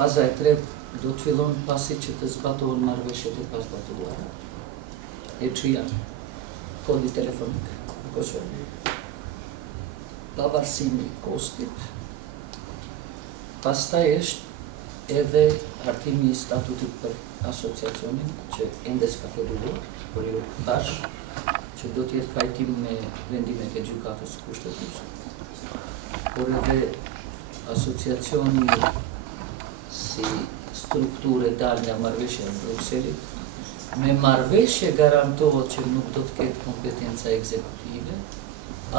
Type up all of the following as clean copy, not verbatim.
Faza e tretë do të fillon pasi që të zbatohen marrëveshjet e pazbatuara. E që janë folli telefonik në Kosovë, pavarësimi i kostit, pastaj është edhe hartimi i statutit për asociacionin që ende s'ka filluar, por ju thash që do të jetë pajtim me vendimet e gjykatës kushtetuese. Por edhe asociacioni si strukturë dalë nga marrëveshja e Brukselit, me marrëveshje garantohet që nuk do të ketë kompetenca ekzekutive,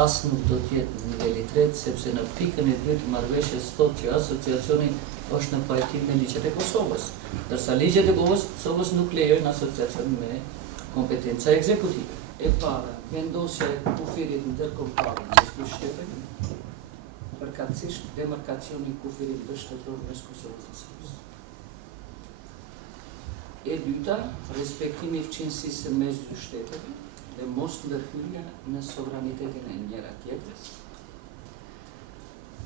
as nuk do të jetë në niveli tretë, sepse në pikën e dytë marrëveshjes thotë që asociacioni është në pajtim me ligjet e Kosovës, ndërsa ligjet e Kosovës nuk lejojnë asociacion me kompetenca ekzekutive. E para, vendosja e kufirit ndërkombëtar mes dy shteteve, përkatësisht demarkacioni i kufirit ndërshtetëror mes Kosovës dhe Serbisë. E dyta, respektimi i fqinësisë mes dy shteteve dhe mos ndërhyrja në sovranitetin e njëra tjetrës.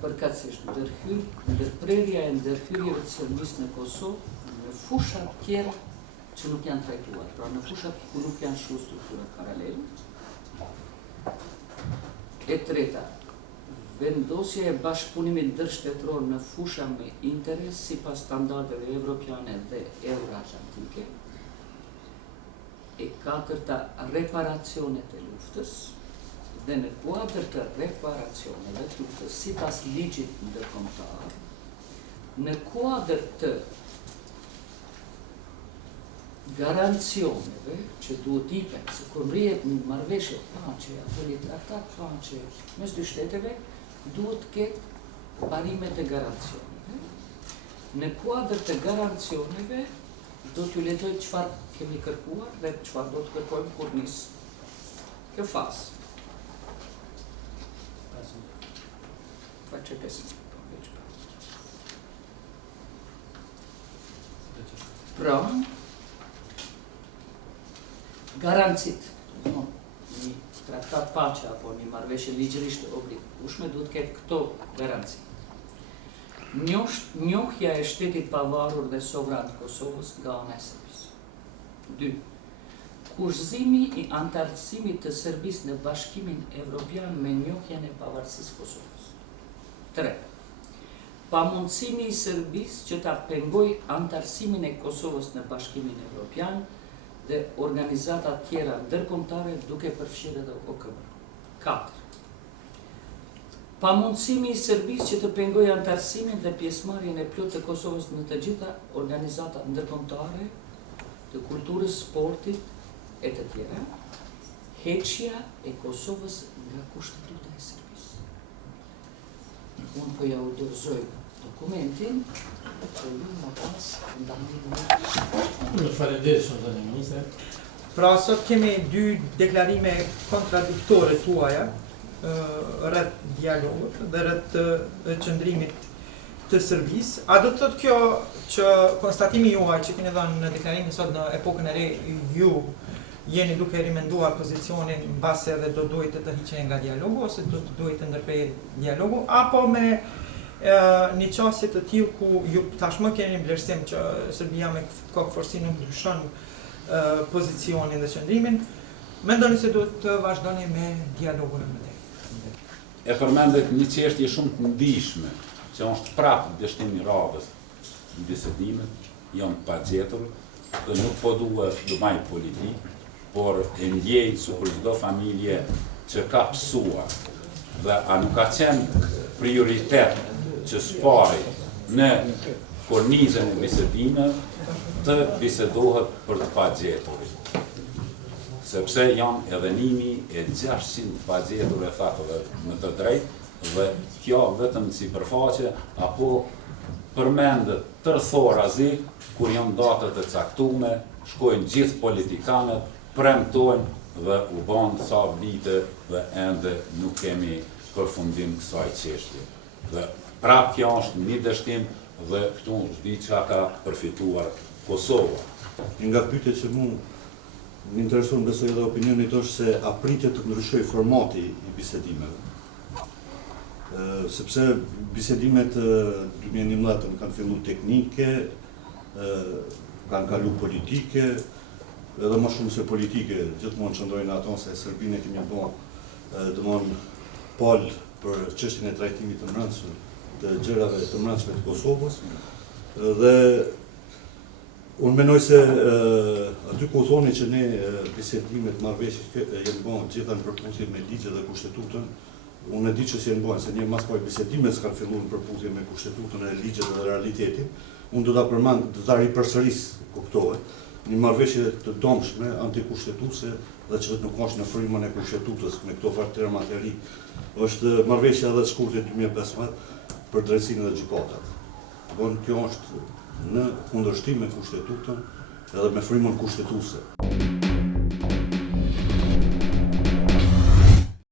Përkatësisht ndërprerja e ndërhyrjeve të Serbisë në Kosovë në fushat tjera që nuk janë trajtuar, pra në fushat ku nuk janë shu strukturat paralele. E treta, vendosja e bashkëpunimit ndërshtetëror në fusha me interes sipas standardeve evropiane dhe euroatlantike. E katërta, reparacionet e luftës, dhe në kuadër të reparacioneve të luftës sipas ligjit ndërkombëtar, në kuadër të garancioneve që duhet ipen, se kur rrihet një marrëveshje paqe apo një traktat paqe mes dy shteteve, duhet të ketë parimet e garancioneve. Në kuadër të garancioneve, do t'ju lexoj çfarë kemi kërkuar dhe çfarë do të kërkojmë kur nis kjo fazë. Pra, garancit, një traktat paqe apo një marrëveshje ligjërisht obligueshme duhet ketë këto garanci. Njohja e shtetit pavarur dhe sovran të Kosovës nga ana e Serbisë. 2. Kurzimi i antarësimit të Serbisë në Bashkimin Evropian me njohjen e pavarësisë Kosovës. 3. Pamundësimi i Serbisë që ta pengojë antarësimin e Kosovës në Bashkimin Evropian dhe organizata tjera ndërkombëtare duke përfshirë edhe OKB. 4. Pamundësimi i Serbisë që të pengojë antarësimin dhe pjesëmarrjen e plotë të Kosovës në të gjitha organizata ndërkombëtare të kulturës, sportit e të tjera, heqja e Kosovës nga kushtetuta e Serbisë. Unë po ja u dorëzoj dokumentin, që ju më pas ndani. Faleminderit shumë zënë ministre. Pra sot kemi dy deklarime kontradiktore tuaja rreth dialogut dhe rreth qëndrimit të Serbisë. A do të thotë kjo që konstatimi juaj që keni dhënë në deklarimin sot në epokën e re, ju jeni duke rimenduar pozicionin mbase edhe do duhet të hiqeni nga dialogu ose do duhet të ndërprej dialogu, apo me një qasje të tillë ku ju tashmë keni vlerësim që Serbia me kokë forsi nuk ndryshon pozicionin dhe qëndrimin, mendoni se duhet të vazhdoni me dialogun e mëdhenj? E përmendet një çështje shumë të ndihshme, që është prapë dështimi i radhës në bisedimet, janë pa gjetur, dhe nuk po duhet të bëj politik, por e ndjej sikur çdo familje që ka pësuar, dhe a nuk ka qenë prioritet që spari në kornizën e bisedimeve të bisedohet për të pagjeturit. Sepse janë edhe 1600 pagjetur e fatëve në të drejtë dhe kjo vetëm si përfaqe apo përmendet tërthorazi kur janë datët e caktume, shkojnë gjithë politikanët, premtojnë dhe u banë sa vite dhe ende nuk kemi përfundim kësaj çështje. Dhe prapë kjo është një dështim dhe këtu s'di çka ka përfituar Kosova. Nga pyetjet që mu më intereson besoj edhe opinionit është se a pritet të ndryshoj formati i bisedimeve. sepse bisedimet 2011 kanë fillu teknike, kanë kalu politike, edhe më shumë se politike, gjithmonë qëndrojnë ato se Serbinë kemi bo dëmonë pol për çështjen e trajtimit të brendshëm të gjërave të brendshme të Kosovës, dhe unë menoj se aty ku thoni që ne bisedimet marrëveshje jenë bon gjitha në përputhje me ligje dhe kushtetutën, unë e di që si jenë bon, se një mas poj bisedimet s'kanë fillu në përputhje me kushtetutën e ligjet dhe realitetin, unë do ta përmend, do ta ripërsëris kuptohet, një marrëveshje të domshme, antikushtetuese dhe që nuk është në frymën e kushtetutës me këto faktorë materi, është marrëveshja edhe të shkurtit 2015 për drejtsinë dhe gjykatat. Bon, kjo është në kundërshtim me kushtetutën edhe me frymën kushtetuese.